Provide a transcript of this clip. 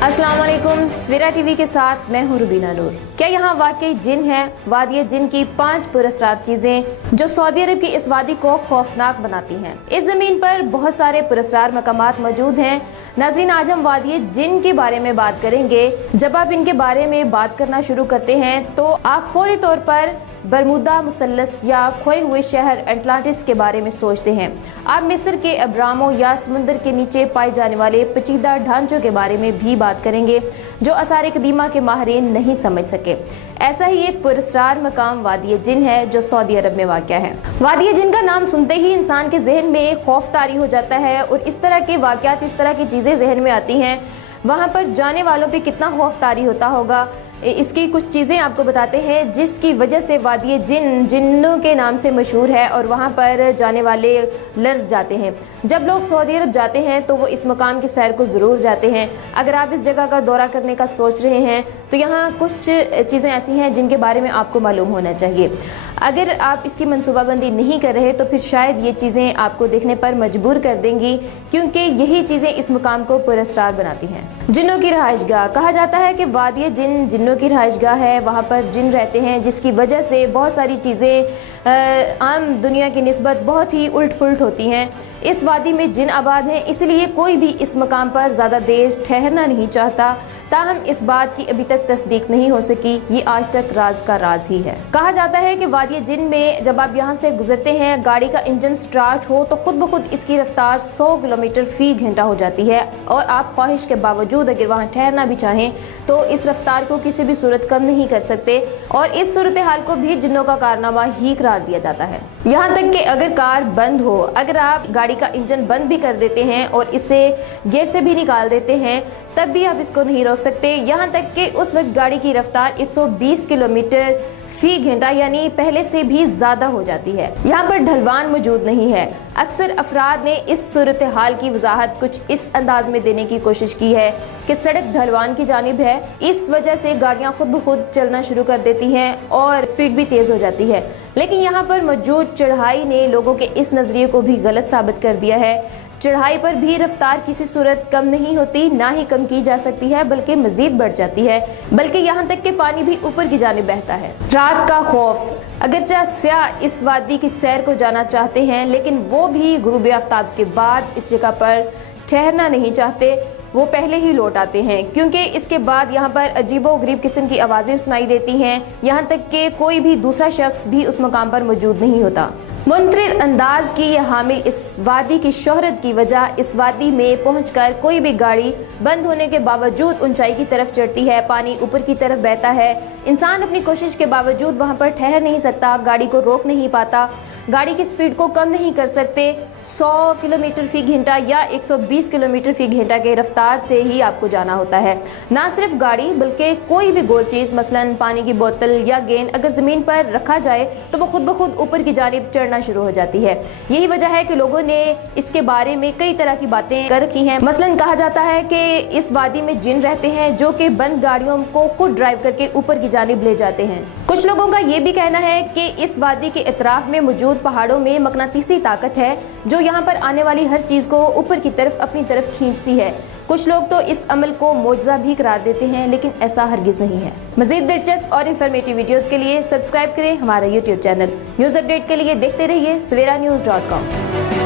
अस्सलाम वालेकुम, सवेरा टीवी के साथ मैं हूँ रुबीना नूर। क्या यहाँ वाकई जिन है? वादी जिन की 5 पुरस्कार चीजें जो सऊदी अरब की इस वादी को खौफनाक बनाती हैं। इस जमीन पर बहुत सारे पुरस्कार मकामात मौजूद हैं। नाज़रीन, आज हम वादी जिन के बारे में बात करेंगे। जब आप इनके बारे में बात करना शुरू करते हैं तो आप फौरी तौर पर बरमूदा मुसल्लस या खोए हुए शहर अटलांटिस के बारे में सोचते हैं। आप मिस्र के अब्रामों या समुद्र के नीचे पाए जाने वाले पेचीदा ढांचों के बारे में भी बात करेंगे जो आसार कदीमा के माहिरीन नहीं समझ सके। ऐसा ही एक पुरस्कार मकाम वादी जिन है जो सऊदी अरब में वाक़या है। वादी जिन का नाम सुनते ही इंसान के जहन में एक खौफ तारी हो जाता है और इस तरह के वाक़यात, इस तरह की चीज़ें जहन में आती हैं। वहाँ पर जाने वालों पे कितना खौफ तारी होता होगा, इसकी कुछ चीज़ें आपको बताते हैं जिसकी वजह से वादी जिन जिन्नों के नाम से मशहूर है और वहाँ पर जाने वाले लर्ज़ जाते हैं। जब लोग सऊदी अरब जाते हैं तो वो इस मकाम की सैर को ज़रूर जाते हैं। अगर आप इस जगह का दौरा करने का सोच रहे हैं तो यहाँ कुछ चीज़ें ऐसी हैं जिनके बारे में आपको मालूम होना चाहिए। अगर आप इसकी मनसूबाबंदी नहीं कर रहे तो फिर शायद ये चीज़ें आपको देखने पर मजबूर कर देंगी, क्योंकि यही चीज़ें इस मकाम को पुरस्कार बनाती हैं। जिन्नों की रहायशगाह कहा जाता है कि वादी जिन जिन्नों की रहायशगाह है। वहाँ पर जिन रहते हैं जिसकी वजह से बहुत सारी चीज़ें आम दुनिया की निस्बत बहुत ही उल्ट पुल्ट होती हैं। इस वादी में जिन आबाद हैं, इसलिए कोई भी इस मकाम पर ज़्यादा देर ठहरना नहीं चाहता। ताहम इस बात की अभी तक तस्दीक नहीं हो सकी। ये आज तक राज का राज ही है। कहा जाता है कि वादी जिन में जब आप यहाँ से गुजरते हैं, गाड़ी का इंजन स्टार्ट हो तो खुद ब खुद इसकी रफ्तार 100 किलोमीटर फी घंटा हो जाती है और आप ख्वाहिश के बावजूद अगर वहाँ ठहरना भी चाहें तो इस रफ्तार को किसी भी सूरत कम नहीं कर सकते और इस सूरत हाल को भी जिन्नों का कारनामा ही करार दिया जाता है। यहाँ तक कि अगर कार बंद हो, अगर आप गाड़ी का इंजन बंद भी कर देते हैं और इसे गियर से भी निकाल देते हैं, तब भी आप इसको नहीं रोक सकते। यहाँ तक कि उस वक्त गाड़ी की रफ्तार 120 किलोमीटर फी घंटा यानी पहले से भी ज़्यादा हो जाती है। यहाँ पर ढलवान मौजूद नहीं है। अक्सर अफराद ने इस सूरत हाल की वजाहत कुछ इस अंदाज में देने की कोशिश की है कि सड़क ढलवान की जानिब है, इस वजह से गाड़ियाँ खुद ब खुद चलना शुरू कर देती हैं और स्पीड भी तेज़ हो जाती है। लेकिन यहाँ पर मौजूद चढ़ाई ने लोगों के इस नज़रिए को भी गलत साबित कर दिया है। चढ़ाई पर भी रफ्तार किसी सूरत कम नहीं होती, ना ही कम की जा सकती है, बल्कि मजीद बढ़ जाती है। बल्कि यहाँ तक कि पानी भी ऊपर की जानिब बहता है। रात का खौफ अगरचे स्याह इस वादी की सैर को जाना चाहते हैं, लेकिन वो भी गुरूब आफ्ताब के बाद इस जगह पर ठहरना नहीं चाहते। वो पहले ही लौट आते हैं, क्योंकि इसके बाद यहाँ पर अजीबो गरीब किस्म की आवाज़ें सुनाई देती हैं। यहाँ तक कि कोई भी दूसरा शख्स भी उस मकाम पर मौजूद नहीं होता। मुनफरिद अंदाज की यह हामिल इस वादी की शोहरत की वजह इस वादी में पहुंचकर कोई भी गाड़ी बंद होने के बावजूद ऊंचाई की तरफ चढ़ती है, पानी ऊपर की तरफ बहता है। इंसान अपनी कोशिश के बावजूद वहां पर ठहर नहीं सकता, गाड़ी को रोक नहीं पाता, गाड़ी की स्पीड को कम नहीं कर सकते। 100 किलोमीटर फी घंटा या 120 किलोमीटर फी घंटा के रफ्तार से ही आपको जाना होता है। ना सिर्फ गाड़ी बल्कि कोई भी गोल चीज़, मसलन पानी की बोतल या गेंद अगर ज़मीन पर रखा जाए तो वो खुद ब खुद ऊपर की जानिब चढ़ना शुरू हो जाती है। यही वजह है कि लोगों ने इसके बारे में कई तरह की बातें कर रखी हैं। मसलन कहा जाता है कि इस वादी में जिन रहते हैं जो कि बंद गाड़ियों को खुद ड्राइव करके ऊपर की जानिब ले जाते हैं। कुछ लोगों का ये भी कहना है कि इस वादी के इतराफ में मौजूद पहाड़ों में मकनातीसी ताकत है जो यहाँ पर आने वाली हर चीज़ को ऊपर की तरफ अपनी तरफ खींचती है। कुछ लोग तो इस अमल को मौजज़ा भी करार देते हैं, लेकिन ऐसा हरगिज़ नहीं है। मज़ीद दिलचस्प और इन्फॉर्मेटिव वीडियोज़ के लिए सब्सक्राइब करें हमारा YouTube चैनल। न्यूज़ अपडेट के लिए देखते रहिए सवेरा news.com।